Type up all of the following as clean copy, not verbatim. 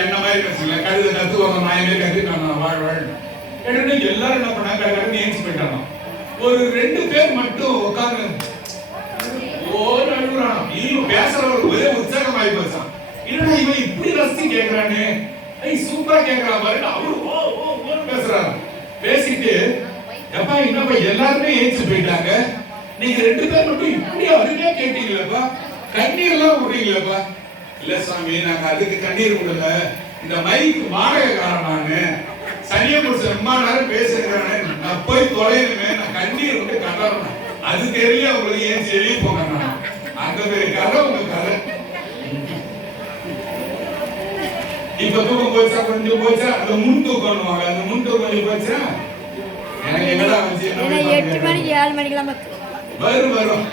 என்ன மாதிரி பேசல கழுத கத்துவாங்க நாயமே கத்துக்கான வாழ் எடுத்து எல்லாரும் என்ன பண்ணாங்க கடற்கரை ஏஞ்சி போயிட்டாங்க. ஒரு 2 பேர் மட்டும் உட்காந்து ஓர் அழுகுறான். இவன் பேசுறவர் ஒரே உற்சாகமாயி பேசான். இல்லடா இவன் இப்படி ரசிச்சு கேட்கறானே, சூப்பரா கேட்கறான் பாருங்க. அவரு ஓ பேசுறாரு. பேசிட்டு எப்பா என்னப்பா எல்லாருமே ஏஞ்சி போயிட்டாங்க, நீங்க 2 பேர் மட்டும் இப்படி அருமையா கேட்டீங்களப்பா, கண்ணீர் எல்லாம் விடுறீங்களப்பா. இல்ல சாமி நாங்க அதுக்கு கண்ணீர் விடல, இந்த மைக் வாடகைக்காரனானு சரியா முடிச்சு ரொம்ப நேரம் பேசுறானே, நான் போய் தொலைணுமே, நான் கண்ணீர் விட்டு கதறணும். அது தெரியல உங்களுக்கு, ஏன் வெளியே போங்க. அந்த பேரு கதை உங்க கதை. இப்ப தூக்கம் போச்சா, கொஞ்சம் போச்சா, அந்த முன் தூக்கம், அந்த முன் தூக்கம் கொஞ்சம் போச்சா. எனக்கு எங்கடா வந்து 8 மணிக்கு 7 மணிக்கெல்லாம் வரும்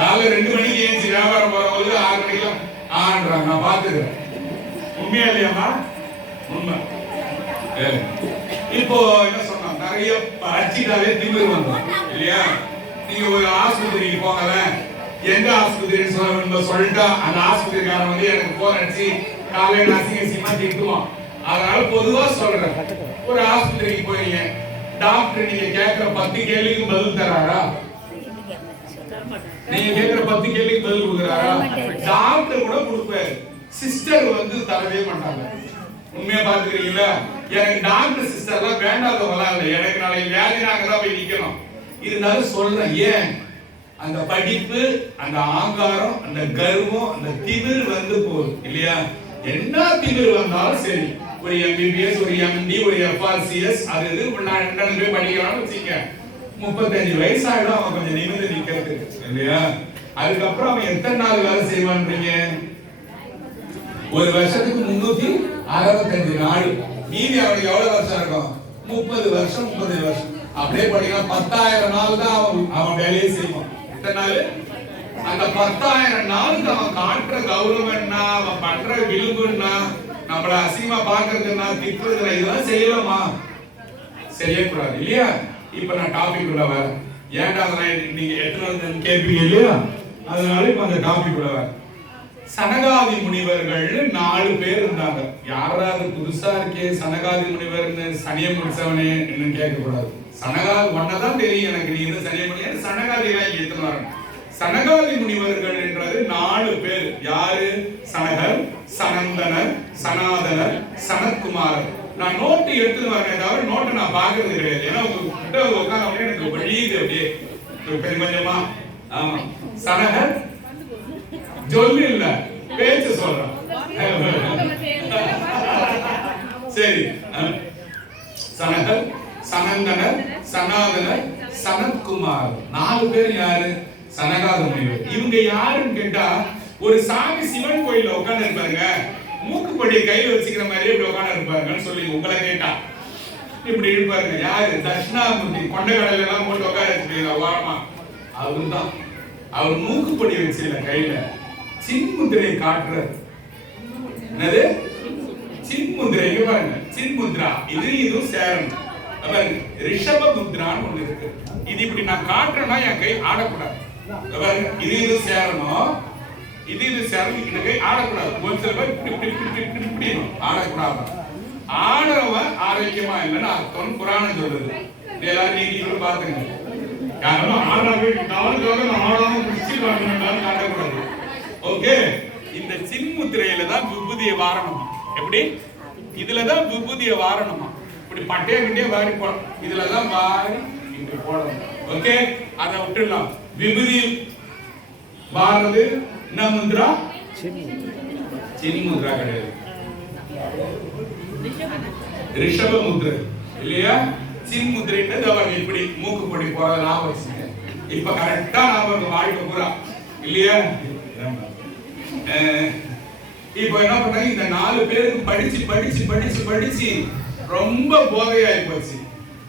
காலை 2 மணிக்கு ஏஞ்சி வியாபாரம் போறவங்களுக்கு 6 மணிக்கெல்லாம் ஆன்றாங்க. நான் பாத்துக்கிறேன். உண்மையா இல்லையாமா? உண்மை. இப்போ என்ன சொன்னா, நிறைய அடிச்சிட்டாலே திமிர் வந்தோம் இல்லையா? நீங்க ஒரு ஆஸ்பத்திரிக்கு போகல, எங்க ஆஸ்பத்திரின்னு சொல்லிட்டா அந்த ஆஸ்பத்திரிக்காரன் வந்து எனக்கு போன் அடிச்சு காலையில அசிங்கமா திட்டுவான். அதனால பொதுவா சொல்றேன், ஒரு ஆஸ்பத்திரிக்கு போறீங்க, டாக்டர் நீங்க கேட்கிற 10 கேள்விக்கு பதில் தராரா? நீங்க கேட்கிற 10 கேள்விக்கு பதில் கொடுக்குறாரா? டாக்டர் கூட கொடுப்பாரு, சிஸ்டர் வந்து தரவே மாட்டாங்க. உண்மையா பாத்துக்கிறீங்களா? எனக்கு டாக்டர் சிஸ்டர்லாம் வேண்டாதவங்களா இல்லை, எனக்கு நாளைக்கு வியாதி நாங்கதான் போய் நிக்கணும். இருந்தாலும் சொல்றேன், ஏன் அந்த படிப்பு, அந்த ஆங்காரம், அந்த கர்வம், அந்த திமிர் வந்து போகுது இல்லையா? என்ன திமிர் வந்தாலும் சரி, ஒரு MBBS, ஒரு MD, ஒரு FRCS அது இது நான் போய் படிக்கலாம்னு வச்சுக்க, 35 வயசு ஆயிடும் அவன் கொஞ்சம் நிமிர்ந்து நிக்கிறதுக்கு இல்லையா? அதுக்கப்புறம் அவன் எத்தனை நாள் வேலை செய்வான்றீங்க? ஒரு வருஷத்துக்கு 365 நாள். மீதி அவனுக்கு எவ்வளவு வருஷம் இருக்கும்? 30 வருஷம், 30 வருஷம் அப்படியே படிக்கலாம். 10,000 நாள் தான் அவன் வேலையை செய்வான். எத்தனை நாள்? அந்த 10,000 நாளுக்கு அவன் காட்டுற கௌரவம் என்ன, அவன் பண்ற விழும்பு என்ன, நம்மள அசிங்கமா பாக்குறதுன்னா, திட்டுறதுல, இதெல்லாம் செய்யலாமா? செய்யக்கூடாது இல்லையா? இப்ப நான் டாபிக் உள்ள வரேன். ஏன்டா நீங்க எத்தனை கேட்பீங்க இல்லையா? அதனால இப்ப அந்த டாபிக் உள்ள வரேன். சனகாதி முனிவர்கள் 4 பேர் இருந்தாங்க. யாராவது புதுசா இருக்கே சனகாதி முனிவர்னு, சனிய முடிச்சவனே என்ன கேட்க கூடாது. சனகாதி ஒன்னதான் தெரியும் எனக்கு, நீ என்ன சனிய முனிவர் சனகாதி எல்லாம் ஏத்துன்னு வரணும். சனகாதி முனிவர்கள் என்றது 4 பேர். யாரு? சனகர், சனந்தனர், சனாதனர், சனத்குமாரர். நான் நோட்டு எடுத்துன்னு வரேன், தவிர நோட்டை நான் பாக்குறது கிடையாது. ஏன்னா உங்ககிட்ட உட்காந்து எனக்கு வழியுது அப்படியே கொஞ்சமா. ஆமா, சனகர் சொல்லு இல்ல பேச்சு சொல்றான். சரி, சனகர், சனந்தனர், சனாதனர், சனத்குமார் 4 பேர். யாரு? சனகாத முனிவர். இவங்க யாருன்னு கேட்டா, ஒரு சாமி சிவன் கோயில்ல உட்கார்ந்து இருப்பாங்க, மூக்குப்படியை கையில வச்சுக்கிற மாதிரி இப்படி உட்கார்ந்து இருப்பாங்கன்னு சொல்லி உங்களை கேட்டா இப்படி இருப்பாருங்க. யாரு? தட்சிணாமூர்த்தி. கொண்டைக்கடல எல்லாம் போட்டு உட்கார வச்சுருக்கீங்க ஓரமா, அவருதான். அவர் மூக்குப்படி வச்சிருக்க கையில சின்முத்திரை காட்டுறார். என்னது? சின்முத்திரை. பாருங்க, சின்முத்ரா. இதுவும் சேரணும். ரிஷப முத்ரான்னு ஒண்ணு இருக்கு. இது இப்படி நான் காட்டுறேன்னா என் கை ஆடக்கூடாது. இது சேரணும், இது சேரணும். இந்த கை ஆடக்கூடாது. ஒரு சில பேர் இப்படி ஆடக்கூடாது. ஆடவன் ஆரோக்கியமா இல்லைன்னு அர்த்தம் புராணம் சொல்றது. எல்லாரும் நீங்களும் பாத்துங்க. யாரும் ஆடாம பிடிச்சி காட்டக்கூடாது. ஓகே, இந்த சின்முத்திரையில தான் விபூதியை வாரணுமா? எப்படி? இதுலதான் விபூதியை வாரணுமா? இப்படி பட்டையா கிட்டே வாரி போடணும். இதுலதான் வாரி இப்படி போடணும். ஓகே, அதை விட்டுடலாம். விபூதி வாரது என்ன முத்ரா? சின்முத்ரா கிடையாது, ரிஷப முத்ரை இல்லையா? சின்முத்ரைன்றது அவர் இப்படி மூக்கு பொடி போறது ஞாபகம் வச்சுங்க. இப்ப கரெக்டா நாம வாழ்க்கை பூரா இல்லையா? இப்ப என்ன பண்றாங்க, இந்த 4 பேருக்கு படிச்சு படிச்சு படிச்சு படிச்சு ரொம்ப போதையாயி போச்சு.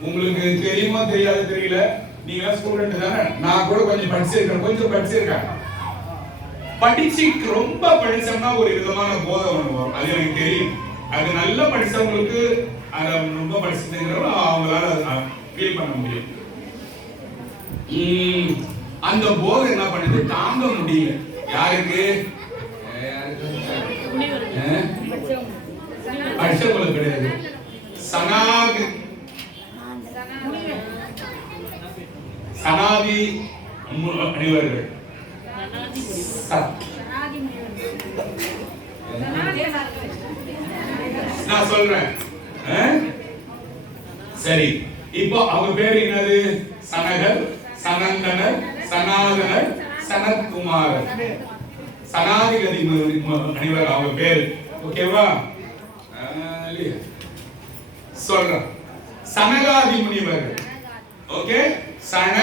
உங்களுக்கு தெரியுமா தெரியாது தெரியல, நீங்க ஸ்டூடெண்ட் தானே, நான் கூட கொஞ்சம் படிச்சிருக்கேன். படிச்சு ரொம்ப படிச்சோம்னா ஒரு விதமான போதை ஒண்ணு வரும், அது எனக்கு தெரியும். அது நல்லா படிச்சவங்களுக்கு, அதை ரொம்ப படிச்சதுங்கிறவங்க அவங்களால ஃபீல் பண்ண முடியும். அந்த போதை என்ன பண்ணுது, தாங்க முடியல. யாருக்கு? உங்களுக்கு கிடையாது. சனாதி முனிவர்கள். நான் சொல்றேன். சரி, இப்போ அவங்க பேர் என்னது? சனகர், சனந்தனர், சனாதனர், சனத்குமாரர். சனாதிபதி முனிவர் அவங்க பேரு. ஓகேவா? சொல்றேன். சனகாதி முனிவர்கள். ஓகே, சன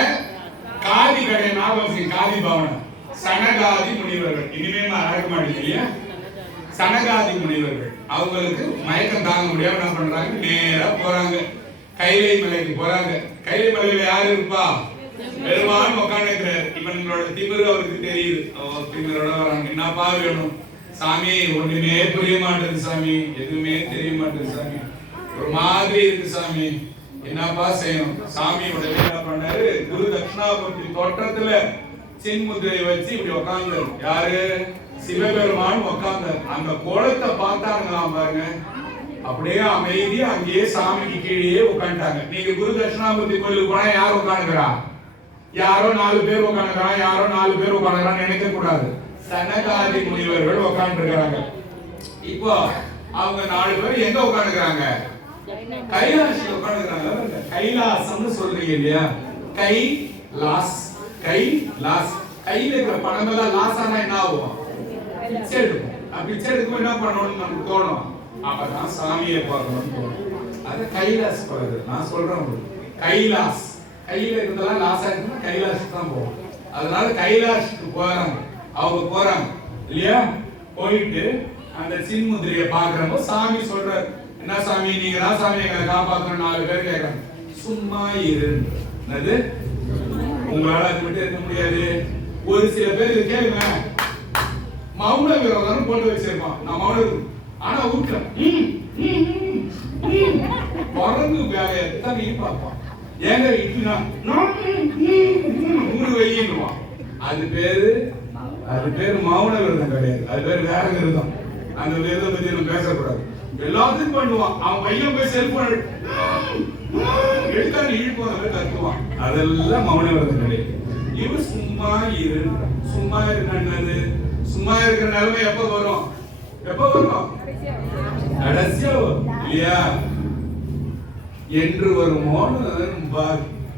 காதி கடை ஞாபகம், காதி பவனம். சனகாதி முனிவர்கள். இனிமே அழக மாட்டீங்க இல்லையா? சனகாதி முனிவர்கள் அவங்களுக்கு மயக்கம் தாங்க முடியாம என்ன பண்றாங்க? நேரா போறாங்க, கைலை மலைக்கு போறாங்க. கைலை மலையில யாரு இருப்பா? பெருமான் உட்கார்ந்து இருக்கிறார். இவங்களோட திமிரு அவருக்கு தெரியுது. திமிரோட வராங்க. என்னப்பா வேணும்? சாமி ஒண்ணுமே புரிய மாட்டேங்குது சாமி, எதுவுமே தெரிய மாட்டேங்குது சாமி, ஒரு மாதிரி இருக்கு சாமி, என்னப்பா செய்யணும்? சாமி உடனே என்ன பண்ணாரு? குரு தட்சிணாமூர்த்தி தோற்றத்துல சின்முத்திரை வச்சு இப்படி உட்கார்ந்து, யாரு? சிவபெருமான் உட்கார்ந்து அந்த கோலத்தை பார்த்தாங்களாம் பாருங்க. அப்படியே அமைதியா அங்கேயே சாமிக்கு கீழே உட்காந்துட்டாங்க. நீங்க குரு தட்சிணாமூர்த்தி கோயிலுக்கு போனா யார் உட்காந்துக்கிறா? யாரோ 4 பேர் உட்காந்துக்கிறா, யாரோ 4 பேர் உட்காந்துக்கிறான்னு நினைக்க கூடாது. சனகாதி முனிவர்கள் உட்கார்ந்து இருக்காங்க. இப்போ அவங்க 4 பேர் எங்க உட்காந்துக்கிறாங்க? கைலாசத்துல உட்காந்துக்கிறாங்க. கைலாசம்னு சொல்றீங்க இல்லையா? கைலாஸ், கைலாஸ். கையில இருக்கிற பணம் எல்லாம் லாஸானா என்ன ஆகும்? பிச்சை எடுக்கும். பிச்சை எடுக்கும் என்ன பண்ணணும்னு நமக்கு தோணும். அப்பதான் சாமியை பார்க்கணும்னு தோணும். அது கைலாஸ் போறது. நான் சொல்றேன் உங்களுக்கு, கைலாஸ் கையில இருக்கிறதெல்லாம் லாஸா இருக்குன்னா கைலாஸ் தான் போகும். அதனால கைலாஸுக்கு போறாங்க. அவங்க போறாங்க இல்லையா? போயிட்டு அந்த சின்முத்திரையை பாக்குறப்போ சாமி சொல்றாரு, என்ன சாமி நீங்க தான் சாமி எங்களை காப்பாற்றணும். 4 பேர் கேட்கறாங்க. சும்மா இருந்தது உங்களால அது மட்டும் இருக்க முடியாது. ஒரு சில பேர் கேளுங்க, மௌன விரோதம் போட்டு வச்சிருப்பான். நான் மௌனம் ஆனா ஊட்டுறேன் குரங்கு வேலையை தான் நீ பார்ப்பான். ஏங்க இட்லினா 100 வையின்னுவான். அது பேரு மௌன விரதம் கிடையாது. அது பேரு வேற விரதம். அந்த விரதம் பத்தி நம்ம பேசக்கூடாது. எல்லாத்தையும் பண்ணுவான். அவன் பையன் போய் செல்போன் எடுத்தாரு இழுப்பான், கத்துவான். அதெல்லாம் மௌன விரதம் கிடையாது. இவன் சும்மா இரு. சும்மா இருக்கிறது, சும்மா இருக்கிற நிலைமை எப்ப வரும்? எப்ப வரும்? கடைசியா வரும் இல்லையா? என்று வருமோன்னு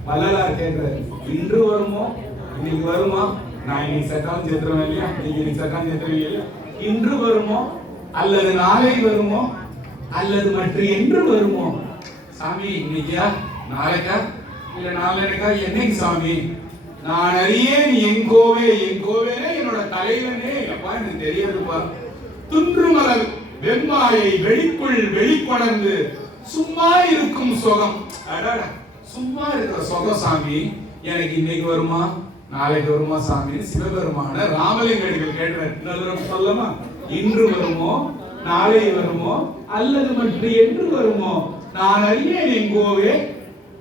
வள்ளலார் கேட்கிறார். இன்று வருமோ? இன்னைக்கு வருமா? நான் இன்னைக்கு சட்டான் சேர்த்துறேன் இல்லையா? இன்னைக்கு சட்டான் சேர்த்துறேன் இல்லையா? இன்று வருமோ அல்லது நாளை வருமோ அல்லது மற்ற என்று வருமோ? சாமி இன்னைக்கா, நாளைக்கா, இல்ல நாளைக்கா? என்னைக்கு சாமி? நான் அறியேன் என் கோவே, என் கோவேனே என்னோட தலைவனே. அப்பா எனக்கு தெரியாதுப்பா. துன்றுமலர் வெம்மாயை வெளிக்குள் வெளிக்கொணர்ந்து சும்மா இருக்கும் சுகம். அடாடா, சும்மா இருக்கிற சுகம் சாமி எனக்கு இன்னைக்கு வருமா நாளைக்கு வருமா சாமி? சிவபெருமான ராமலிங்கடிகள் கேட்கிறார். இன்னொரு சொல்லமா? இன்று வருமோ நாளை வருமோ அல்லது மற்ற என்று வருமோ? நான் அறியேன் எங்கோவே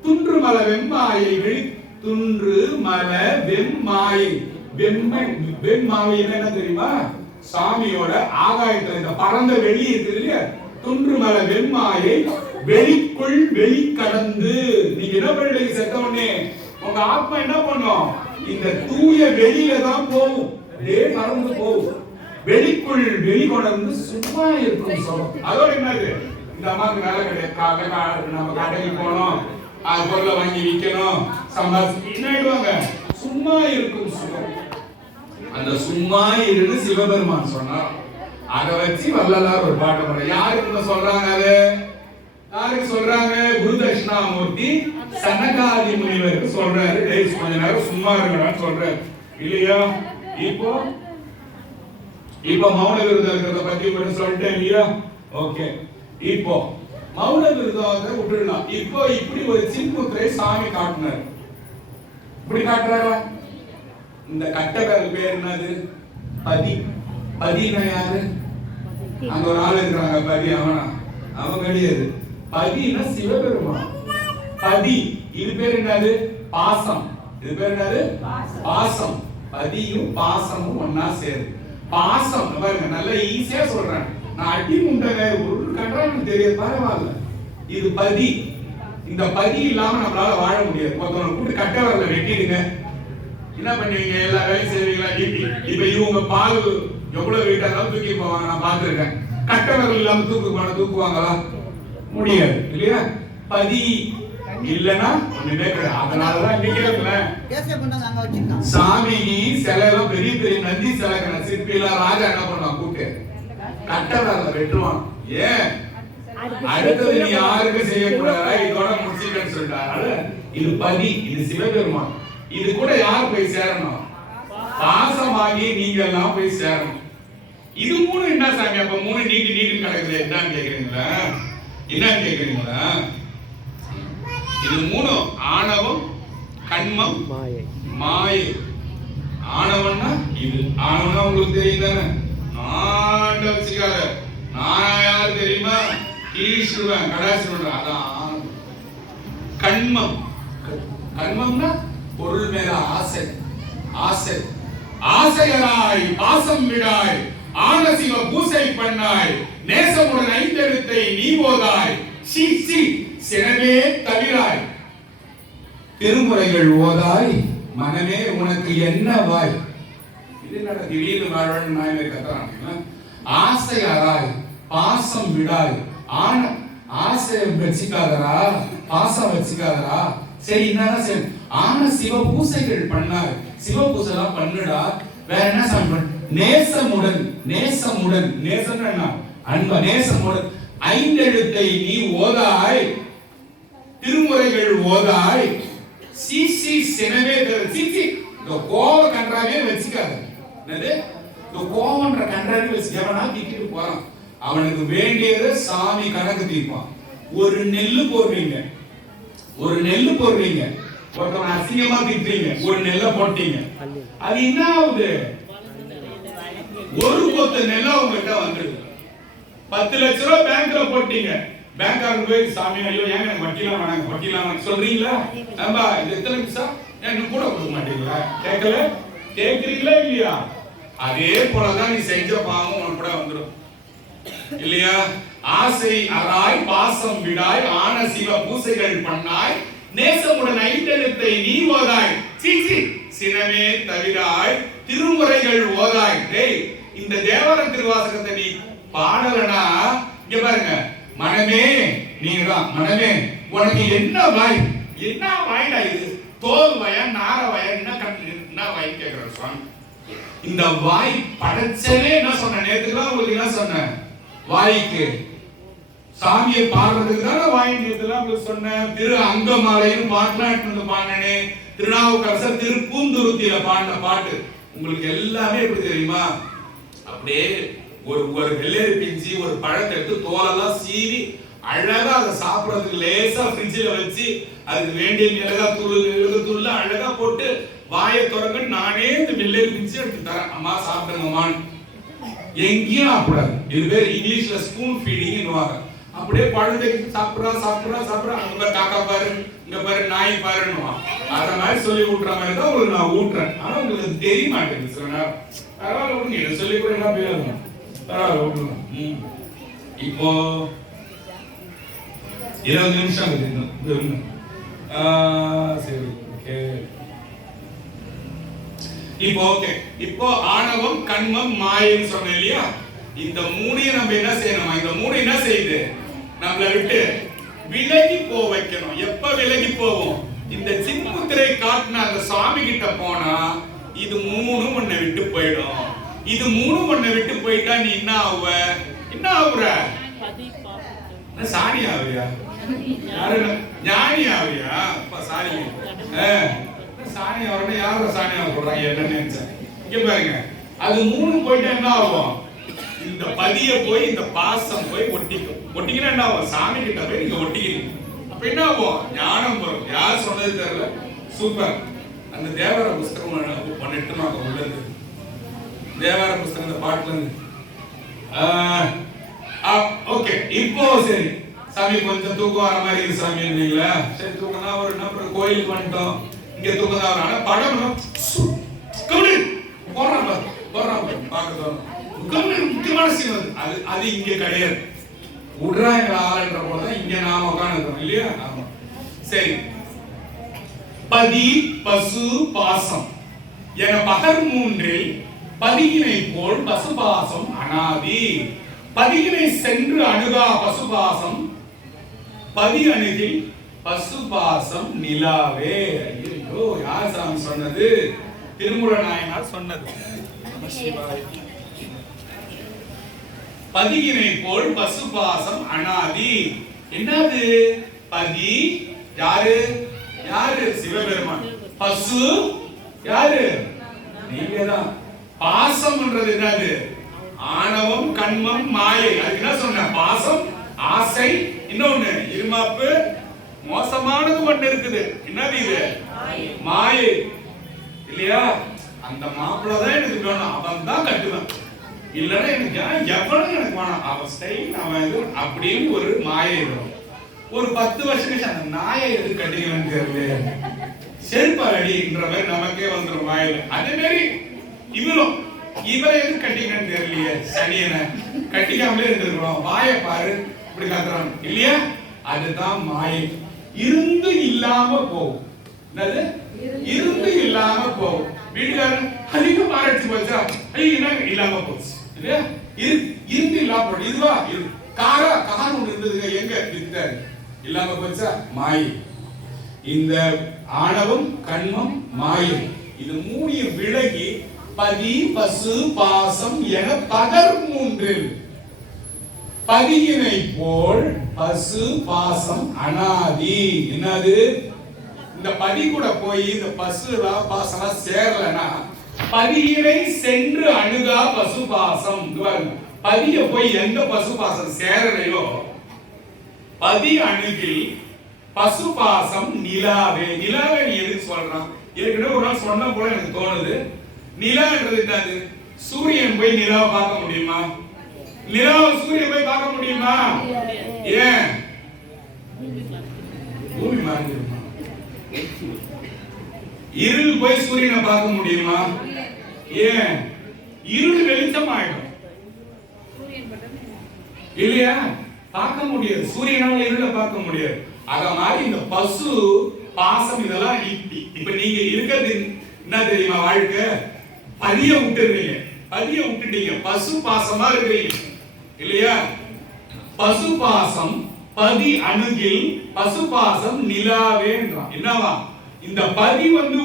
துன்றுமல வெம்மாயை வெளி. துன்று மல வெம்மாயை. வெம்மாயை என்ன தெரியுமா? சாமியோட ஆகாயத்துல இந்த பரந்த வெளி இருக்குது இல்லையா? துன்றுமல வெம்மாயை வெளிக்குள் வெளி கடந்து. நீங்க என்ன பண்ணுறீங்க? செத்த உடனே உங்க ஆத்மா என்ன பண்ணும்? இந்த தூய வெளியில தான் போகும். அப்படியே பறந்து போகும். வெளிக்குள் வெளி கொண்டு சும்மா இருக்கும் சொல்லும். அதோட என்னது? இந்த அம்மாவுக்கு வேலை கிடையாது, நம்ம கடைக்கு போனோம், அது பொருளை வாங்கி விற்கணும், சம்பாதிச்சு என்ன ஆயிடுவாங்க? சும்மா இருக்கும் சுகம். அந்த சும்மா இருந்து சிவபெருமான் சொன்னார். அதை வச்சு வள்ளலார் ஒரு பாட்டு பாடுற. யாருக்கு சொல்றாங்க? அது யாருக்கு சொல்றாங்க? குரு தட்சிணாமூர்த்தி சனகாதி முனிவர் சொல்றாரு. கொஞ்ச நேரம் சும்மா இருக்கணும்னு சொல்றாரு இல்லையா? இப்போ மௌன விரதம் இருக்கிறத பத்தி மட்டும் சொல்லிட்டேன் இல்லையா? ஓகே, இப்போ மௌன விரதத்தை விட்டுடலாம். இப்போ இப்படி ஒரு சின்முத்திரை சாமி காட்டினார். இப்படி காட்டுறாரா? இந்த கட்டவர் பேர் என்னது? பதி. பதினா யாரு? அங்க ஒரு ஆள் இருக்கிறாங்க பதி. அவன் கிடையாது. பதினா சிவபெருமான். பதி இது பேர் என்னது? பாசம். இது பேர் என்னது? பாசம். பதியும் பாசமும் ஒன்னா சேரு. பாசம் பாருங்க, நல்ல ஈஸியா சொல்றேன். நான் அடி முண்டை ஒரு கட்டுற யாருன்னு தெரியாது, பரவாயில்ல. இது பதி. இந்த பதி இல்லாம நம்மளால வாழ முடியாது. ஒருத்தவங்க கூட்டு கட்ட வரல வெட்டிடுங்க, என்ன பண்ணுவீங்க? எல்லா வேலையும் செய்வீங்களா? இப்ப இவங்க பால் எவ்வளவு வெயிட்டா இருந்தாலும் தூக்கி போவாங்க, நான் பார்த்திருக்கேன். கட்ட வரல் இல்லாம தூக்குவாங்களா? முடியாது இல்லையா? பதி இல்லனா ஒண்ணுமே கிடையாது. அதனாலதான் நிக்கிறதுல சாமி சிலை எல்லாம் பெரிய பெரிய நந்தி சிலை சிற்பி எல்லாம் ராஜா என்ன பண்ணுவான்? கூட்டு கட்ட வரல வெட்டுவான். ஏன்? அடுத்தது நீ யாருக்கு செய்யக்கூடாதா, இதோட முடிச்சுக்கன்னு சொல்லிட்டாரு. இது பதி, இது சிவபெருமான். இது கூட யார் போய் சேரணும்? பாசமாகி நீங்க எல்லாம் போய் சேரணும். இது மூணு என்ன சாமி? அப்ப மூணு நீட்டு கிடக்குது, என்னன்னு கேக்குறீங்களா? என்னன்னு கேக்குறீங்களா? இது மூணு ஆணவம், கண்மம், மாயை. ஆணவம்னா இது. ஆணவம்னா உங்களுக்கு தெரியும் தானே? ஆண்ட வச்சுக்காத. நான் யாரு தெரியுமா? ஈஸ்வரன் கடாசுரன். அதான் ஆணவம். கண்மம். கண்மம்னா பொருள் மேல ஆசை. ஆசை ஆசையராய் பாசம் விடாய் ஆனசிவ பூசை பண்ணாய் நேசமுடன் ஐந்தெழுத்தை நீ ஓதாய் சி சி சிறவே தவிராய் திருமுறைகள் ஓதாய் மனமே உனக்கு என்ன வாய். இது நட திடீர்னு வாழ்வன் நாயனை கத்துறாங்க. ஆசையராய் பாசம் விடாய் ஆசை வச்சுக்காதரா, பாசம் வச்சுக்காதரா. சரி என்னதான் சரி. ஆன சிவ பூசைகள் பண்ணார். சிவ பூசை எல்லாம் பண்ணுடா. வேற என்ன சாமி? நேசமுடன். நேசமுடன் நேசம் என்ன? அன்ப. நேசமுடன் ஐந்தெழுத்தை நீ ஓதாய் திருமுறைகள் ஓதாய் சிசி சினவே சிசி. இந்த கோவ கன்றாவே வச்சுக்காத. என்னது? இந்த கோவன்ற கன்றாவே வச்சுக்கவனா திக்கிட்டு போறான். அவனுக்கு வேண்டியது சாமி கணக்கு தீர்ப்பான். ஒரு நெல்லு போடுறீங்க, ஒரு நெல்லு போடுறீங்க, ஒருத்தவன் அசிங்கமா திட்டுறீங்க, ஒரு நெல்ல போட்டீங்க, அது என்ன ஆகுது? ஒரு கொத்து நெல்ல உங்ககிட்ட வந்துடுது. 10 லட்சம் ரூபாய் பேங்க்ல போட்டீங்க. பேங்க்காரங்க போய் சாமி ஐயோ ஏங்க எனக்கு வட்டிலாம் வேணாங்க, வட்டிலாம் சொல்றீங்களா? ஏம்பா இது எத்தனை பைசா? ஏன் கூட கொடுக்க மாட்டீங்களா? கேக்குறீங்களா இல்லையா? அதே போலதான் நீ செஞ்ச பாவம் உனக்கு கூட வந்துடும் இல்லையா? ஆசை அராய் பாசம் விடாய் ஆன சிவ பூசைகள் பண்ணாய் நேசமுடன் ஐந்தெழுத்தை நீ ஓதாய் சீச்சி சினமே தவிராய் திருமுறைகள் ஓதாய். டேய், இந்த தேவார திருவாசகத்தை நீ பாடலனா இங்க பாருங்க, மனமே நீதான். மனமே உனக்கு என்ன வாய்? என்ன வாய்டா இது? தோல் வாயா, நார வாயா, என்ன வாய் கேக்குற சுவாமி? இந்த வாய் படைச்சவே என்ன சொன்ன? நேத்துக்குதான் உங்களுக்கு என்ன சொன்ன? வாய்க்கு சாமியை பாடுறதுக்கு தானே வாய். நேத்துலாம் உங்களுக்கு சொன்ன. திரு அங்கமாலையும் பாட்டுலாம் பாடினே. திருநாவுக்கரசர் திரு பூந்துருத்தியில பாடின பாட்டு உங்களுக்கு எல்லாமே எப்படி தெரியுமா? அப்படியே ஒரு வெள்ளேரி பிஞ்சு ஒரு பழத்தை எடுத்து தோலெல்லாம் சீவி அழகா அதை சாப்பிடறதுக்கு லேசா ஃப்ரிட்ஜில் வச்சு அதுக்கு வேண்டிய மிளகாத்தூள் அழகா போட்டு வாயை திறங்க நானே இந்த வெள்ளேரி பிஞ்சு எடுத்து தரேன், அம்மா சாப்பிடுங்கம்மான்னு. எங்கேயும் சாப்பிடாது. இது பேர் இங்கிலீஷ்ல ஸ்பூன் ஃபீடிங்னுவாங்க. அப்படியே குழந்தைக்கு சாப்பிடுறா அங்க காக்கா பாரு, இங்க பாரு, நாய் பாருன்னுவான். அத மாதிரி சொல்லி ஊட்டுற மாதிரி தான் உங்களுக்கு நான் ஊட்டுறேன். ஆனா உங்களுக்கு தெரிய மாட்டேங்குது சில நேரம். பரவாயில்ல விடுங்க, இதை சொல்லி கூட என்ன பேரும் பரவாயில்ல விடுங்க. இப்போ 20 நிமிஷம் இருக்கு. சரி ஓகே. இப்போ ஓகே. இப்போ ஆணவம், கண்மம், மாயைன்னு சொன்னேன் இல்லையா? இந்த மூணையும் நம்ம என்ன செய்யணும்? இந்த மூணு என்ன செய்யுது? நம்மளை விட்டு விலகி போ வைக்கணும். எப்ப விலகி போவோம்? இந்த சின்முத்திரை காட்டின அந்த சாமி கிட்ட போனா இது மூணும் உன்னை விட்டு போயிடும். இது மூணும் உன்னை விட்டு போயிட்டா நீ என்ன ஆகுவ? என்ன ஆகுற? சாணி ஆவியா? யாரு ஞானி ஆவியா? சாணி சாணி ஆவறத யாரோட சாணி ஆவ சொல்றாங்க என்னன்னு நினைச்சேன். இங்க பாருங்க, அது மூணு போயிட்டா என்ன ஆகும்? இந்த பதிய போய் இந்த பாசம் போய் ஒட்டிக்கும். ஒட்டிக்கினா என்ன ஆகும்? சாமி கிட்ட போய் நீங்க ஒட்டிக்கிறீங்க. அப்ப என்ன ஆகும்? ஞானம் வரும். யார் சொன்னது தெரியல. சூப்பர். அந்த தேவார புஸ்தகம் பண்ணிட்டு நான் உள்ளது. தேவார புஸ்தகம் இந்த பாட்டுல இருந்து ஓகே. இப்போ சரி சாமி கொஞ்சம் தூக்கம் வர மாதிரி இருக்கு சாமி இல்லைங்களா? சரி தூக்கம்னா ஒரு என்ன கோயிலுக்கு வந்துட்டோம், இங்க தூக்கம் தான் வரும். ஆனா படம் போடுறான் பார்க்க தோணும். முக்கியமான சீன் அது இங்க கிடையாது. விடுறாங்க ஆளுன்ற போதுதான் இங்க நாம உட்கார்ந்துருக்கோம் இல்லையா? ஆமா. சரி, பதி பசு பாசம் என பகர் மூன்றில் பதியினை போல் பசுபாசம் அனாதி. பதியினை சென்று அணுகா பசுபாசம், பதி அணுகில் பசுபாசம் நிலாவே. ஐயோ, யார் சாமி சொன்னது? திருமூல நாயனார் சொன்னது. பதியினை போல் பசுபாசம் அனாதி. என்னது பதி? யாரு? யாரு? சிவபெருமான். பசு யாரு? நீங்கதான். பாசம்ன்றது என்னது? ஆணவம், கண்மம், மாயை. அதுக்கு என்ன சொன்ன? பாசம், ஆசை, இன்னொன்னு இருமாப்பு, மோசமானது ஒண்ணு இருக்குது. என்னது இது? மாயை. இல்லையா? அந்த மாப்பிள்ள தான் எனக்கு வேணும், அவன் தான் கட்டுவான். இல்லன்னா எனக்கு எவ்வளவு எனக்கு வேணும், அவன் ஸ்டைல், அவன் இது அப்படின்னு ஒரு மாயை இருக்கும். ஒரு 10 வருஷம் கழிச்சு அந்த நாயை எது கட்டிக்கணும்னு தெரியல, செருப்பாடின்ற மாதிரி நமக்கே வந்துடும் வாயில. அதே மாதிரி இவரும் இவரை எது கட்டிக்கணும்னு தெரியலையே, சனியனை கட்டிக்காமலே இருந்திருக்கிறோம். வாயை பாரு இப்படி கத்துறான் இல்லையா? அதுதான் மாயை. இருந்து இல்லாம போகும். என்னது? இருந்து இல்லாம போகும். வீட்டுக்காரன் அதிகம் ஆராய்ச்சி போச்சா, என்ன இல்லாம போச்சு இல்லையா? இருந்து இல்லாம போடு. இதுவா கார் ஒன்று இருந்ததுங்க, எங்க வித்தாரு, இல்லாம போச்சா? மாயை. இந்த ஆணவம், கண்மம், மாயை, இது மூடிய விலகி பதி பசு பாசம் என பகர் மூன்றில் பதியினை போல் பசு பாசம் அனாதி. என்னது? இந்த பதி கூட போய் இந்த பசு பாசம் சேரலனா பதியினை சென்று அணுகா பசு பாசம். பதிய போய் எந்த பசு பாசம் சேரலையோ பதி அணுகில் பசு பாசம் நிலாவே. நிலாவே நீ எதுக்கு சொல்றான்? ஏற்கனவே ஒரு நாள் சொன்ன போல எனக்கு தோணுது. நிலான்றது என்னது? சூரியன் போய் நிலாவை பார்க்க முடியுமா? நிலாவை சூரியன் போய் பார்க்க முடியுமா? ஏன்? பூமி மாறிடுமா? இருள் போய் சூரியனை பார்க்க முடியுமா? ஏன்? இருள் வெளிச்சம் ஆயிடும் இல்லையா? பார்க்க முடியாது. சூரியனால இருளை பார்க்க முடியாது. அத மாதிரி இந்த பசு பாசம் இதெல்லாம் இப்ப நீங்க இருக்கிறது என்ன தெரியுமா? வாழ்க்கை பதிய விட்டுறீங்க, பதிய விட்டுட்டீங்க, பசு பாசமா இருக்கிறீங்க இல்லையா? பசு பாசம் பதி அணுகில் பசு பாசம் நிலாவேன்றான். என்னவா? இந்த பதி வந்து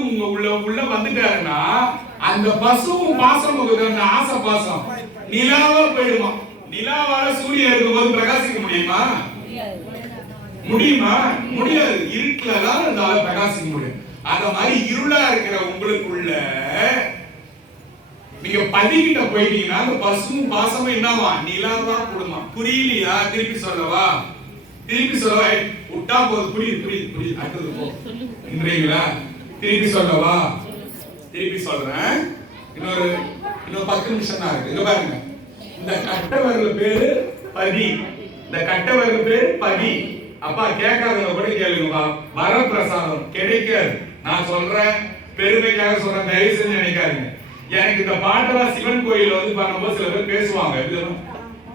உள்ள வந்துட்டாருன்னா அந்த பசுவும் பாசம் அந்த ஆசை பாசம் நிலாவா போயிடுமா? நிலாவால சூரியன் இருக்கும்போது பிரகாசிக்க முடியுமா? முடியுமா? முடியாது. இருட்டுல தான் அந்த பிரகாசிக்க முடியும். அத மாதிரி இருளா இருக்கிற உங்களுக்குள்ள நீங்க பதிகிட்ட போயிட்டீங்கன்னா அந்த பசுவும் பாசமும் என்னவா? நிலாவா கொடுமா. புரியலையா? திருப்பி சொல்லவா? திருப்பி சொல்லவா? விட்டா போது. புரியுது புரியுது புரியுது. அடுத்தது போ இன்றீங்களா? திருப்பி சொல்லவா? திருப்பி சொல்றேன். இன்னொரு 10 நிமிஷம் தான் இருக்கு. இங்க பாருங்க, இந்த கட்டவரல பேரு பதி. இந்த கட்டவரல பேரு பதி. அப்பா கேட்காதவங்க கூட கேளுங்கப்பா. வரப்பிரசாதம் கிடைக்காது. நான் சொல்றேன், பெருமைக்காக சொல்றேன், தயவு செஞ்சு நினைக்காதீங்க. எனக்கு இந்த பாட்டெல்லாம் சிவன் கோயில வந்து பண்ணும்போது சில பேர் பேசுவாங்க,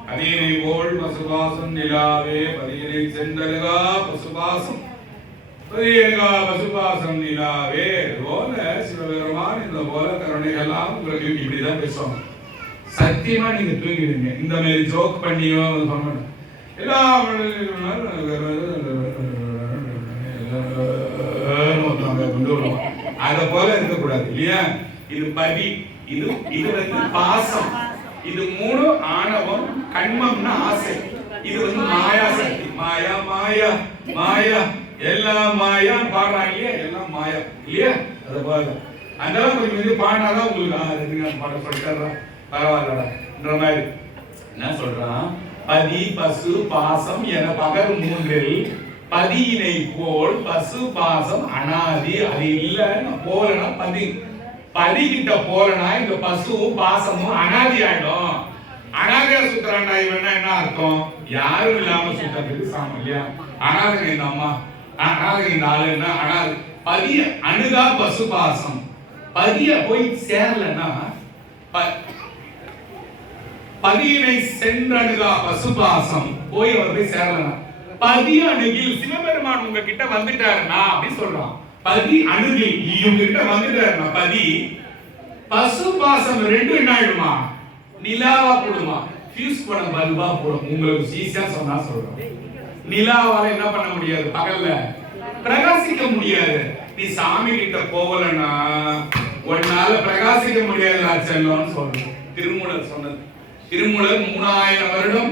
பதியினை போல் பசுபாசம் நிலாவே பதியினை சென்றலுகா பசுபாசம் பதியனுகா பசுபாசம் நிலாவே. போல சிவபெருமான் இந்த போல கருணைகள்லாம் உங்களுக்கு இப்படிதான் பேசுவாங்க. சத்தியமா நீங்க தூங்கிடுங்க. இந்த மாதிரி ஜோக் பண்ணியோ சொன்ன எல்லாம் அத போல இருக்கக்கூடாது இல்லையா? இது பதி, இது வந்து பாசம், இது மூணு ஆணவம், கண்மம்னா ஆசை, இது வந்து மாயா சக்தி. மாயா மாயா மாயா எல்லாம் மாயா பாடுறாங்க, எல்லாம் மாயா இல்லையா? அது போல அதெல்லாம் கொஞ்சம் பாடினாதான் உங்களுக்கு பாட சொல்லிட்டா பரவாயில்லன்ற மாதிரி. என்ன சொல்றான்? பதி பசு பாசம் என பகர் மூன்றில் பதியினை போல் பசு பாசம் அனாதி. அது இல்ல போலனா பதி, பதிகிட்ட போலனா இந்த பசுவும் பாசமும் அனாதி ஆயிடும். அனாதையா சுத்துறாண்டா இவன்னா என்ன அர்த்தம்? யாரும் இல்லாம சுத்தத்துக்கு சாமம் இல்லையா? அனாதை இந்த அம்மா, அனாதை இந்த ஆளு என்ன அனாதை. பதிய அணுகா பசு பாசம், பதிய போய் சேரலன்னா பதியினை சென்றணுகா பசுபாசம் போய் அவர் போய் சேரலாம். பதி அணுகில் சிவபெருமான் உங்ககிட்ட வந்துட்டாருன்னா அப்படி சொல்றான். பதி அணுகில் இவங்க கிட்ட வந்துட்டாருன்னா பதி பசுபாசம் ரெண்டு என்ன ஆயிடுமா? நிலாவா போடுமா? ஃபியூஸ் பண்ண பல்பா போடும். உங்களுக்கு ஈஸியா சொன்னா சொல்றோம். நிலாவால என்ன பண்ண முடியாது? பகல்ல பிரகாசிக்க முடியாது. நீ சாமி கிட்ட போகலன்னா உன்னால பிரகாசிக்க முடியாது செல்லம்னு சொல்றோம். திருமூலர் சொன்னது. திருமூலர் 3000 வருடம்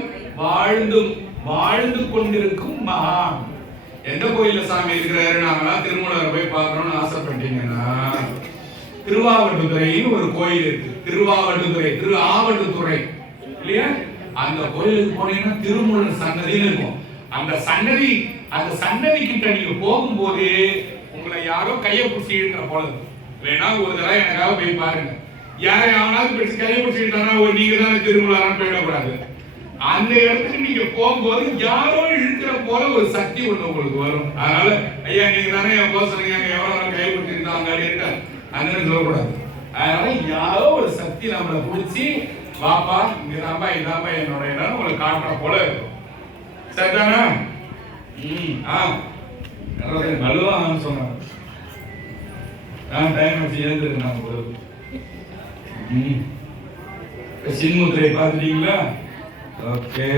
வாழ்ந்து கொண்டிருக்கும் மகான். எந்த கோயில்ல சாமி இருக்கிறாரு? நாங்களாம் திருமூலரை போய் பார்க்கணும்னு ஆசைப்பட்டீங்கன்னா திருவாவடுதுறைன்னு ஒரு கோயில் இருக்கு. திருவாவடுதுறை, ஆவடுதுறை இல்லையா? அந்த கோயிலுக்கு போனீங்கன்னா திருமூலர் சன்னதின்னு இருக்கும். அந்த சன்னதி கிட்ட நீங்க போகும்போது உங்களை யாரோ கையை பிடிச்சி இழுக்கிற போல இருக்கும். வேணா ஒரு தடவை எனக்காக போய் பாருங்க. யாராவது பிடிச்சி கையை பிடிச்சி இழுத்தானா நீங்க தான் திருமூலரான்னு போயிடக்கூடாது. அந்த இடத்துக்கு நீங்க போகும்போது யாரோ இழுக்கிற போல ஒரு சக்தி ஒண்ணு உங்களுக்கு வரும். அதனால ஐயா நீங்க தானே என் போக சொன்னீங்க, எவ்வளவு கையை பிடிச்சி இருந்தாங்க இருக்க அந்த சொல்லக்கூடாது. அதனால யாரோ ஒரு சக்தி நம்மளை பிடிச்சி வாப்பா இங்கதாப்பா இதாப்பா என்னோட இடம் உங்களுக்கு காட்டுற போல இருக்கும். சரிதானா? வலுவான்னு சொன்னாங்க. டைம் வச்சு எழுந்திருக்காங்க. சின்முத்திரை பார்த்துட்டீங்களா? ஓகே.